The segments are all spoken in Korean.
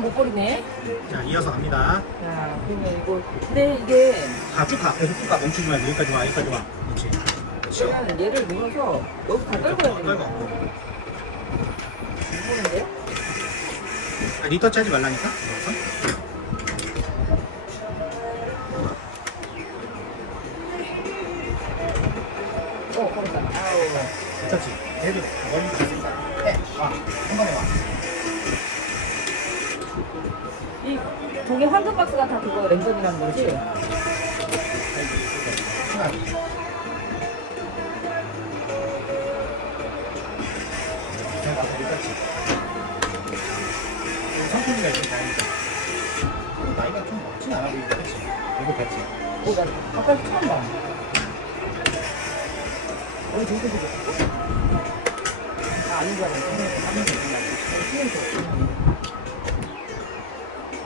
이거는 못 버리네. 자, 이어서 갑니다. 자, 그러면 이거. 근데 이게 가, 쭉 가. 계속 쭉 가. 멈추지 말고 여기까지 와, 여기까지 와. 그렇지. 그냥 얘를 눌러서 여기 다 떨궈야 되는 떨궈. 거야. 모르는데? 아, 리터 짜지 말라니까. 여기서. 어, 거기다. 아우. 괜찮지? 얘도 멀리 갔으니까. 해. 와. 한 번에 와. 이 동해 황금 박스가 다 그거 랜전이라는 거지? 있좀 다르니까. 나이가 좀 많진 않아 보이는데, 그치? 이거? 어, 나 처음 봐. 저기 저기 아, 아닌 줄 알았는데. 하면 되구나.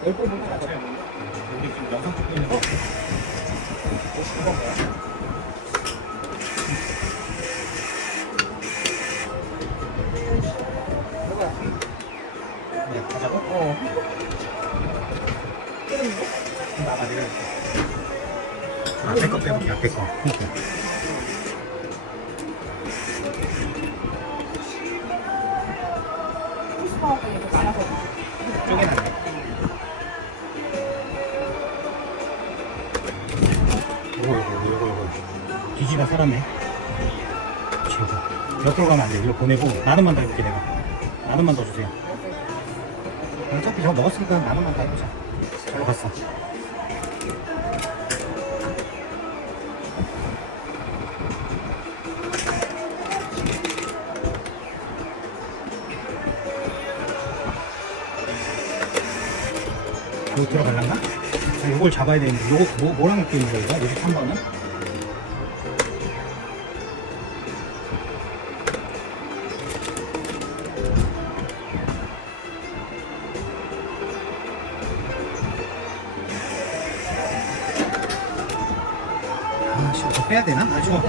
열번 보고 나가. 우리 지금? 네? 어. 거 빼볼게, 앞에 거. 기지가 살았네. 최고. 옆으로 가면 안 돼. 이거 보내고, 만 원만 더 해볼게, 내가. 만 원만 더 주세요. 어차피 저거 먹었으니까 만 원만 더 해보자. 잘 갔어. 여기 들어갈란가? 자, 요걸 잡아야 되는데, 요거, 뭐, 뭐랑 묶여 있는 거예요? 53번은? 저거,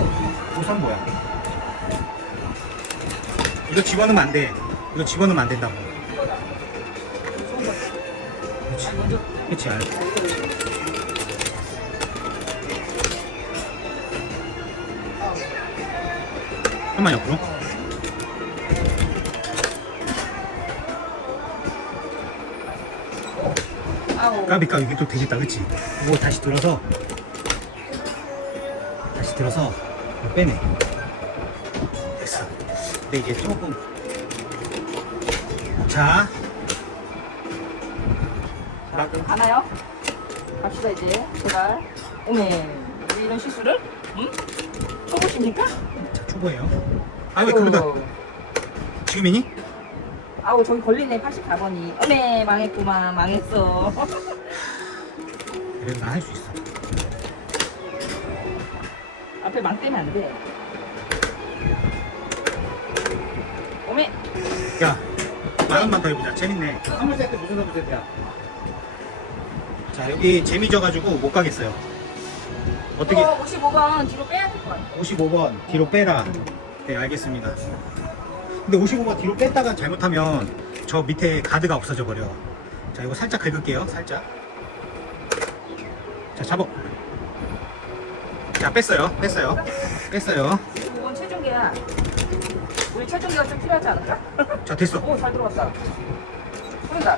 우선 뭐야? 이거 집어넣으면 안 돼. 이거 집어넣으면 안 된다고. 그렇지. 그렇지, 알아. 한번 옆으로. 아우. 까비 까비 이게 또 되겠다, 그치? 이거 다시 들어서 들어서 빼내. 됐어. 근데 이제 조금 자, 자, 그럼 가나요? 갑시다, 이제. 제발. 오메. 왜 이런 실수를? 응? 초보십니까? 자 초보예요. 아 왜 그러다 지금이니? 아우, 저기 걸리네, 84번이. 어메, 망했구만, 망했어. 그래도 나할 수 있어. 앞에 망 때면 안 돼. 오메. 야, 만 원만 더 해보자. 재밌네. 선물 세트 무슨 선물 세트야? 자 여기 재미 져가지고 못 가겠어요. 어떻게? 어, 55번 뒤로 빼야 될 것 같아. 55번 뒤로 빼라. 네 알겠습니다. 근데 55번 뒤로 뺐다가 잘못하면 저 밑에 가드가 없어져 버려. 자 이거 살짝 긁을게요. 살짝. 자 잡어. 자 뺐어요. 뺐어요. 뺐어요. 55번 최종계야. 우리 최종계가 좀 필요하지 않을까? 자 됐어. 오, 잘 들어왔다. 그런다.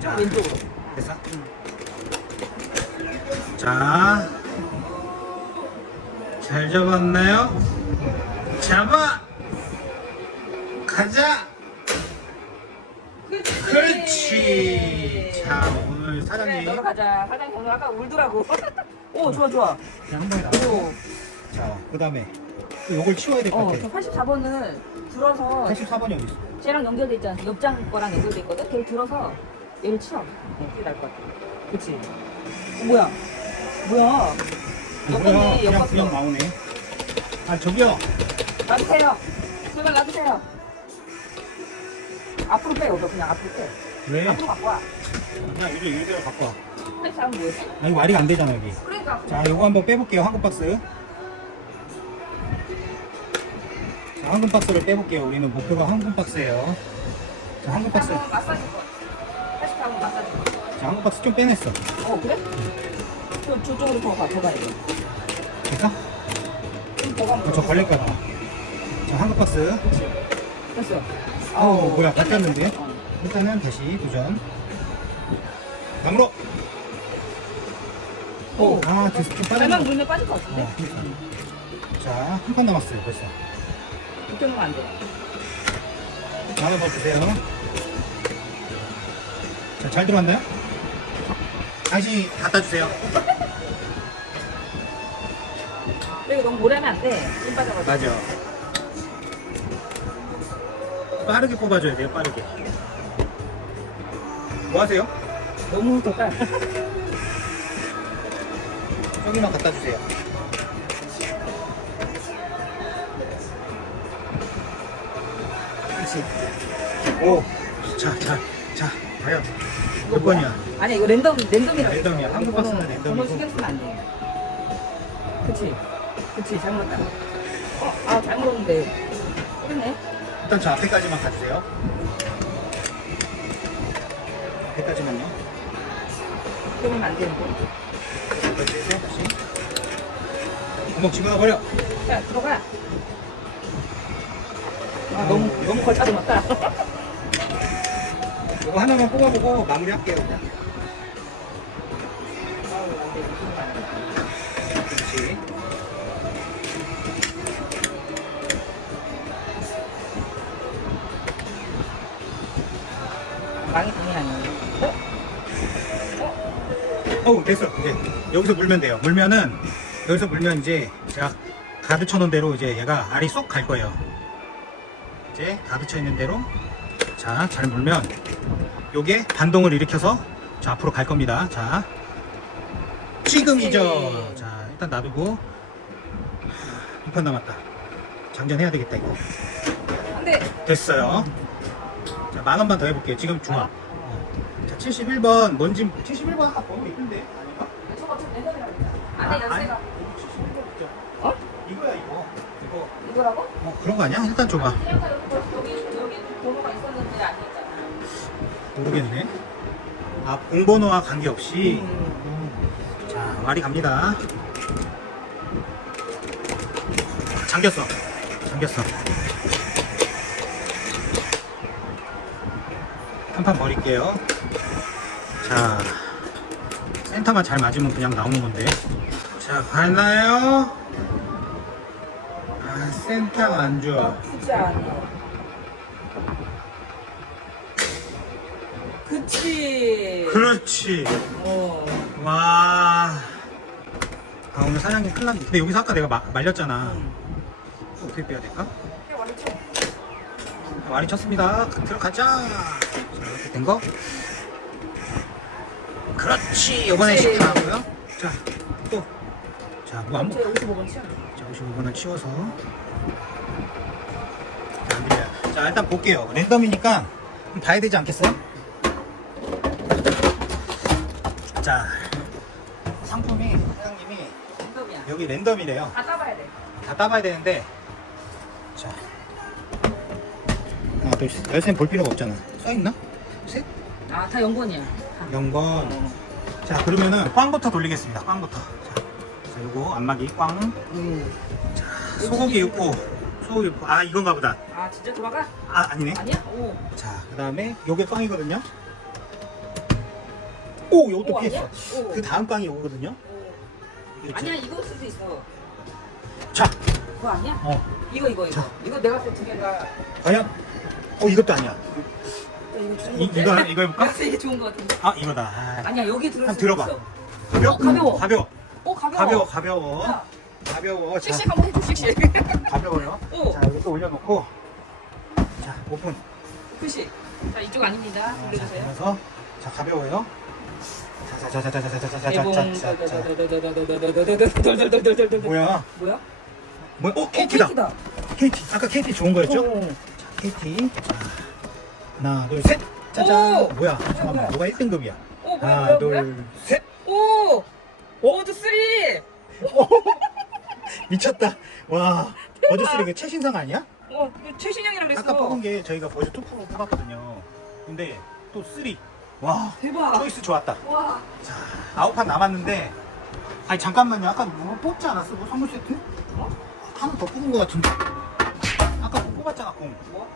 자. 왼쪽으로. 됐어? 자, 잘 잡았나요? 잡아! 가자! 그렇지. 그렇지! 자, 오늘 그래, 사장님. 너로 가자. 사장님 오늘 아까 울더라고. 오, 좋아, 좋아. 그냥 한 번에 나와. 오, 자, 그 다음에. 요걸 치워야 될 것 어, 같아. 저 84번은 들어서 84번이 어디 있어? 쟤랑 연결돼 있잖아. 옆장 거랑 연결돼 있거든. 걔를 들어서 얘를 치워. 어, 그게 나을 것 같아. 그치? 어, 뭐야? 뭐야? 뭐야, 옆건네, 그냥. 그냥 나오네. 아, 저기요. 놔두세요. 제발 놔두세요. 앞으로 빼, 여기 그냥 앞으로 빼. 왜? 앞으로 갖고 와. 그냥 이거 이대로 갖고 와. 아, 이거 와리가 안 되잖아, 여기. 그러니까. 자, 요거 한번 빼볼게요. 황금 박스. 자, 황금 박스를 빼볼게요. 우리는 목표가 황금 박스예요. 자, 황금 박스. 한번 마사지 거. 80하고 마사지. 자, 한국 박스 좀 빼냈어. 어, 그래? 저, 저쪽으로 더 가, 더 가야 돼. 됐어? 좀 더 가면 어, 저 걸릴까봐. 자, 한국 박스. 됐어. 아우, 뭐야, 바뀌었는데? 어. 일단은 다시 도전. 나무로! 오. 아, 됐어. 좀 발만 빠졌네. 물면 빠질 것 같은데? 어, 그러니까. 자, 한 판 남았어요, 벌써. 이렇게 놓으면 안 돼. 하나 더 주세요. 자, 잘 들어왔나요? 다시 갖다 주세요. 이거 너무 오래 하면 안 돼. 힘 빠져가지고. 맞아. 빠르게 뽑아줘야 돼요, 빠르게. 뭐 하세요? 너무 더 저기만 갖다 주세요. 그렇지. 오. 자, 자, 자, 과연 몇 번이야? 아니 이거 랜덤 랜덤이라고. 랜덤이야. 한국 박스는 랜덤이고. 번호 신경 쓰면 안 돼. 그치. 그치 잘못다. 어, 아 잘못했는데. 그러네. 일단 저 앞에까지만 가주세요. 앞에까지만요. 그러면 안 되는데. 구멍 집어넣어 버려. 자 들어가. 아 너무 너무 걸쳐졌다. 이거 하나만 뽑아보고 마무리할게요, 그냥. 그렇지. 망이 당이 아니에요. 어우, 됐어. 이제 여기서 물면 돼요. 물면은, 여기서 물면 이제 제가 가드 쳐놓은 대로 이제 얘가 알이 쏙 갈 거예요. 이제 가드 쳐 있는 대로. 자, 잘 물면, 요게 반동을 일으켜서 저 앞으로 갈 겁니다. 자. 지금이죠. 자, 일단 놔두고. 두판 남았다. 장전해야 되겠다, 이거. 안돼. 됐어요. 자, 만 원만 더 해볼게요. 지금 중앙. 어. 자, 71번, 뭔지, 71번 아까 번호 있던데? 아닌가? 저거 좀 랜덤이라고. 안돼 연세가. 71번 있죠. 어? 이거야, 이거. 이거. 이거라고? 어, 그런 거 아니야? 일단 줘봐. 그냥 여기 여기 여기 번호가 있었는데 아니었잖아. 모르겠네. 아, 공번호와 관계없이. 음. 자, 말이 갑니다. 잠겼어. 잠겼어. 한 판 버릴게요. 자, 센터만 잘 맞으면 그냥 나오는 건데. 자, 갔나요? 아, 센터가 안 좋아. 그지 않아. 그치. 그렇지. 어. 와. 아, 오늘 사장님 큰일 났네. 근데 여기서 아까 내가 마- 말렸잖아. 응. 어떻게 빼야 될까? 많이 쳤습니다. 들어가자. 자, 이렇게 된 거. 그렇지. 이번에 그렇지. 쉽게 나오고요. 자, 또. 자, 뭐안 먹. 제 55번 치워. 자, 55번을 치워서. 자, 일단 볼게요. 랜덤이니까 좀 봐야 되지 않겠어요? 자, 상품이 사장님이 랜덤이야. 여기 랜덤이래요. 다 따봐야 돼. 다 따봐야 되는데 자 하나 둘셋 열쇠는 볼 필요가 없잖아 써있나? 셋? 아, 다 0번이야. 0번 자 그러면은 꽝부터 돌리겠습니다 꽝부터 자, 자 요거 안마기 꽝 음. 소고기 육포 육포 아 이건가 보다 아, 진짜 돌아가? 아 아니네 아니야? 오. 자 그 다음에 요게 꽝이거든요 오 요것도 오, 피했어 아니야? 오. 그 다음 꽝이 오거든요 오. 아니야, 이거 수도 있어. 자 그거 아니야? 어, 이거, 이거, 이거. 자. 이거 내가 쓸 두 개가. 과연 어 이것도 아니야 이거 좋은 이? 이거 이거 해볼까? 내가 쓰는 게 좋은 거 같은데. 아 이거다 아, 아니야, 여기 들어있어. 한번 들어봐. 가벼워? 어, 가벼워. 가벼워. 오, 가벼워. 가벼워, 가벼워. 야, 가벼워. 자, 씩씩 한번 해줘, 씩씩. 가벼워요. 오. 자, 여기 또 올려놓고. 자, 오픈. 그치? 자, 이쪽 아닙니다. 자, 올려주세요. 그래서 자, 가벼워요. 자, 자, 자, 자, 자, 자, 자, 자, 자, 예봉. 자, 자, 자, 자. 돌돌돌돌돌돌돌돌돌돌돌돌. 뭐야? 뭐야? 뭐야? 어, 어, KT다. 케이크다. KT. 아까 KT 좋은 거였죠? 오. 자, KT. 자, 하나, 둘, 셋. 짜잔. 오. 뭐야? 잠깐만. 뭐야? 뭐가 1등급이야? 오, 뭐야, 하나, 뭐야, 뭐야? 둘, 셋. 오! 워드 3! 미쳤다. 와. 어저씨 이거 최신상 아니야? 어, 그 최신형이라 그랬어. 아까 뽑은 게 저희가 버즈 2 프로 뽑았거든요. 근데 또 3. 와 대박. 초이스 좋았다 와. 자 아홉 판 남았는데 아니 잠깐만요 아까 뭐 뽑지 않았어? 뭐 선물 세트? 어? 하나 더 뽑은 거 같은데 아까 뭐 뽑았잖아 공 뭐?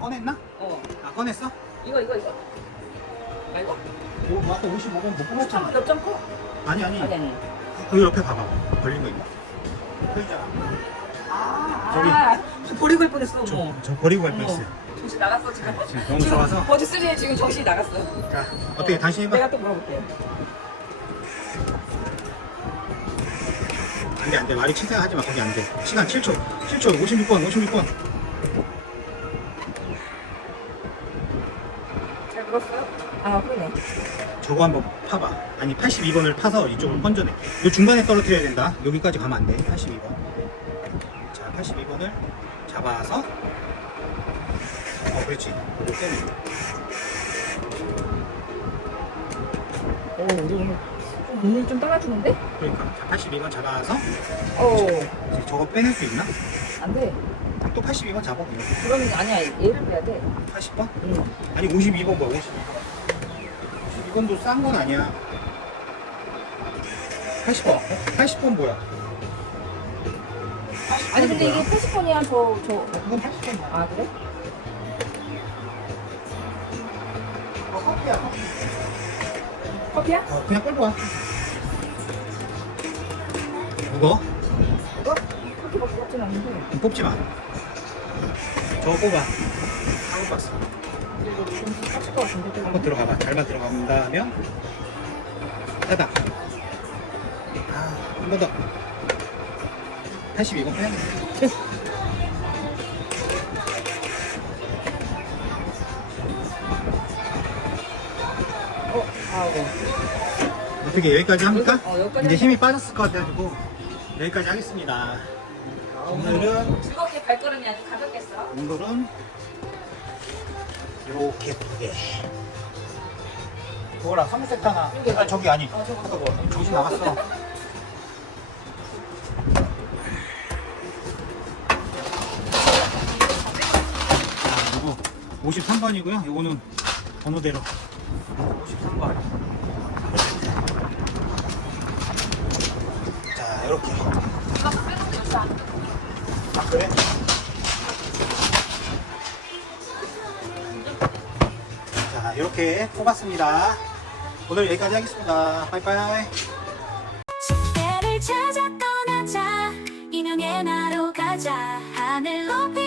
꺼냈나? 어. 아 꺼냈어? 이거 이거 이거. 아 이거? 뭐, 뭐 아까 55번 못 뽑았잖아 몇점 커? 아니 아니 아니 아니. 여기 옆에 봐봐 걸린 거 있나? 걸리잖아 저기. 아, 저 버리고 갈 뻔했어. 저. 저 버리고 갈 어머. 뻔했어요 정신 나갔어 지금. 지금 너무 좋아서 버즈 3에 지금 정신이 나갔어. 자 어떻게 다시 해봐 내가 또 물어볼게. 안 돼 안 돼 말이 치사하지 마 거기 안 돼 시간 7초 7초 56번 56번 잘 물었어요? 아 그러네. 저거 한번 파봐 아니 82번을 파서 이쪽으로 건져내 요 중간에 떨어뜨려야 된다 여기까지 가면 안 돼 82번 자 82번을 잡아서 어 그렇지 이거 떼네 오 우리 오늘 좀 눈이 좀 떨어지는데? 그러니까 자 82번 잡아서 어. 이제 저거 빼낼 수 있나? 안 돼. 또 82번 잡아 그냥 그러면 아니야 얘를 빼야 돼. 80번? 응. 아니 52번 뭐야 52번 52번도 싼 건 아니야 80번 80번 뭐야 아니 근데 이게 80번이야 저 저. 그건 80번 아 그래? 어, 커피야 커피 커피야? 어, 그냥 끌고 와 무거? 이거? 커피가 무겁진 않은데. 뽑지 마 저거 뽑아 한국 박스 이거 좀 빡칠 것 같은데. 한번 들어가봐 잘만 들어간다면 닫아 아, 한번더 82번 빼야 돼 어. 아 네. 어떻게 여기까지 합니까? 어, 여기까지 이제 힘이 빠졌을 것 같아가지고 여기까지 하겠습니다 오늘은 즐겁게 발걸음이 아주 가볍겠어. 오늘은 요렇게 두개 그거랑 3세트 하나 아 저기 아니 어 저거 저거. 정신 나갔어 자 요거 53번이고요. 요거는 번호대로. 53번. 자 이렇게. 아 그래? 자 이렇게 뽑았습니다. 오늘 여기까지 하겠습니다. 빠이빠이. 때를 찾아 떠나자. 인형의 나로 가자. 하늘 높이